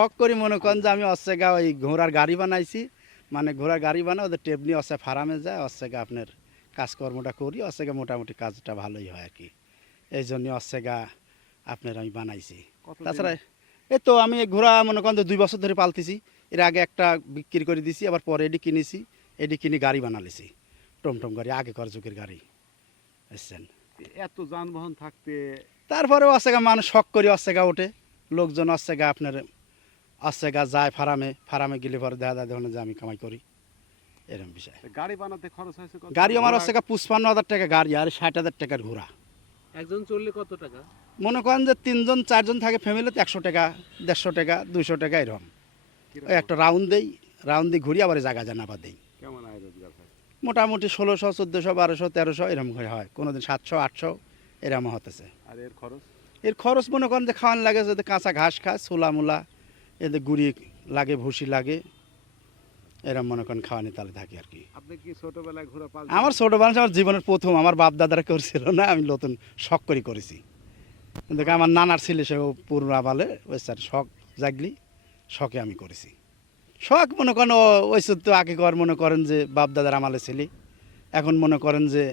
শখ করি মনে করেন যে আমি অস্ট্রেগা ওই ঘোড়ার গাড়ি বানাইছি, মানে ঘোড়ার গাড়ি বানাই ওদের টেপ নিয়ে অস্ট্রে ফার্মে যায়, অস্ট্রেগা আপনার কাজকর্মটা করি, অস্ট্রেগা মোটামুটি কাজটা ভালোই হয় আর কি। এই জন্য অস্ট্রেগা আপনার আমি বানাইছি। তাছাড়া এই তো আমি এই ঘোড়া মনে করেন 2 বছর ধরে পালতেছি। এর আগে একটা বিক্রি করে দিছি, আবার পরে এটি কিনেছি, এটি কিনে গাড়ি বানালেছি, টমটম গাড়ি, আগেকার যুগের গাড়ি বুঝছেন। এত যানবাহন থাকতে তারপরেও অস্ট্রেগা মানুষ শখ করি, অস্ট্রেগা ওঠে লোকজন, অস্ট্রেগা আপনার অস্ট্রেগা যায় ফার্মে গেলে পরে দেখা যায় দেখুন যে আমি কামাই করি, এরকম বিষয়। গাড়ি বানাতে খরচ হয়েছে কত? গাড়ি আমার অস্ট্রেগা 55,000 টাকা গাড়ি আর 60,000 টাকার ঘোড়া। একজন চললে কত টাকা? মনে করেন যে 3জন 4জন থাকে ফ্যামিলিতে 100 টাকা, 150 টাকা, 200 টাকা এরকম। ওই একটা রাউন্ড দিয়ে ঘুরি, আবার জায়গা জানা বা দিই। কেমন আয় রোজগার হয়? মোটামুটি 1600, 1400, 1200, 1300 এরকম করে হয়, কোনোদিন 700, 800 এরকম হতেছে। আর এর খরচ? এর খরচ মনে করেন যে খাওয়ান লাগে, যদি কাঁচা ঘাস খায়, ছোলা মূলা, এদের গুড়ি লাগে, ভুসি লাগে, এরকম মনে করেন খাওয়ানি তালে থাকি আর কি। আপনি কি ছোটবেলায় ঘোড়া পাল? আমার ছোটোবেলা আমার জীবনের প্রথম, আমার বাপ দাদারা করছিল না, আমি নতুন শখ করে করেছি। কিন্তু আমার নানার ছেলে সে পুরোনো বালে ওই স্যার শখ জাগলি, শখে আমি করেছি। শখ মনে করেন ওই তো আগে কর মনে করেন যে বাপ দাদার আমালে ছেলে, এখন মনে করেন যে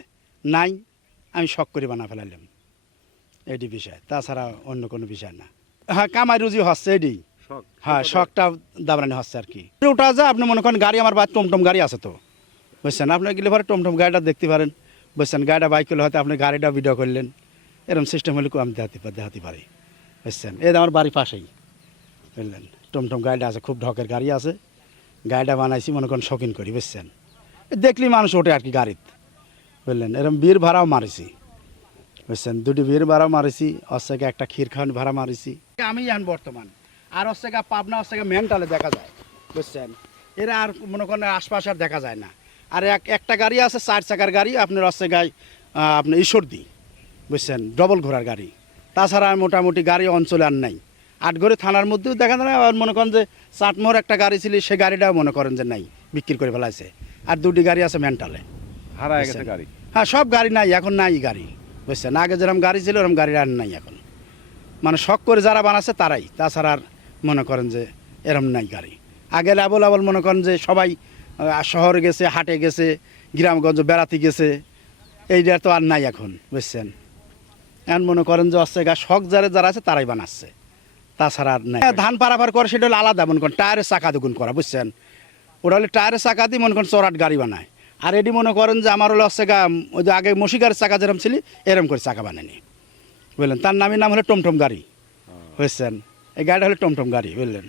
নাই, আমি শখ করে বানা ফেলাইলাম, এটি বিষয়, তাছাড়া অন্য কোনো বিষয় না। হ্যাঁ, কামাই রুজি হচ্ছে এটি। শখ? হ্যাঁ, শখটা দাবরানি হচ্ছে আর কি। ওটা যা আপনি মনে করেন গাড়ি, আমার বাড়ি টমটম গাড়ি আছে তো বুঝছেন, আপনি গেলে পরে টমটম গাড়িটা দেখতে পারেন বুঝছেন, গাড়িটা বাইক করলে হয়তো আপনি গাড়িটা ভিডিও করলেন, এরকম সিস্টেম হলে আমি দেখাতে পারি বুঝছেন। এই আমার বাড়ির পাশেই বুঝলেন, টমটম গাড়িটা আছে, খুব ঢকের গাড়ি আছে, গাড়িটা বানাইছি মনে করেন শৌখিন করি বুঝছেন, দেখলেই মানুষ ওঠে আর কি গাড়িতে বুঝলেন। এরকম বীর ভাড়াও মারিছি বুঝছেন, 2টি বীর ভাড়া মারিছি, অস্ট্রেগা একটা ক্ষীর খাওয়ান ভাড়া মারিছি আমি এখন বর্তমান। আর অস্ট্রেগা পাবনা, অস্ট্রেগা মেন্টালে দেখা যায় বুঝছেন, এরা আর মনে করেন আশপাশে আর দেখা যায় না। আর একটা গাড়ি আছে 4 চাকার গাড়ি আপনার অস্ট্রেগায়, আপনার ঈশ্বরদী বুঝছেন, ডবল ঘোড়ার গাড়ি। তাছাড়া আর মোটামুটি গাড়ি অঞ্চলে আর নাই। আটঘরে থানার মধ্যেও দেখা যায় না। আর মনে করেন যে চাটমোহর একটা গাড়ি ছিল, সে গাড়িটাও মনে করেন যে নাই, বিক্রি করে ফেলাইছে। আর 2টি গাড়ি আছে মেন্টালে, হারায় গেছে গাড়ি। হ্যাঁ, সব গাড়ি নাই এখন, নাই গাড়ি বুঝছেন। আগে যেরকম গাড়ি ছিল ওরকম গাড়ি আর নাই এখন, মানে শখ করে যারা বানাচ্ছে তারাই, তাছাড়া আর মনে করেন যে এরম নাই গাড়ি। আগে আবল মনে করেন যে সবাই শহরে গেছে, হাটে গেছে, গ্রামগঞ্জ বেড়াতে গেছে, এইটার তো আর নাই এখন বুঝছেন। এখন মনে করেন যে অস্ট্রেগা শখ যারা আছে তারাই বানাচ্ছে, তাছাড়া আর নাই। ধান পারাপার করে সেটা হলো আলাদা, মনে করেন টায়ারের চাকা দুগুণ করা বুঝছেন, ওটা হলে টায়ারের চাকা দিয়ে মনে করেন চড়াট গাড়ি বানায়। আর এটি মনে করেন যে আমার হলো অস্ট্রেগা ওই যে আগে মশিকারের চাকা যেরকম ছিল এরকম করে চাকা বানায়নি বুঝলেন, তার নাম হলো টমটম গাড়ি বুঝছেন। এই গাড়িটা হলো টমটম গাড়ি বুঝলেন।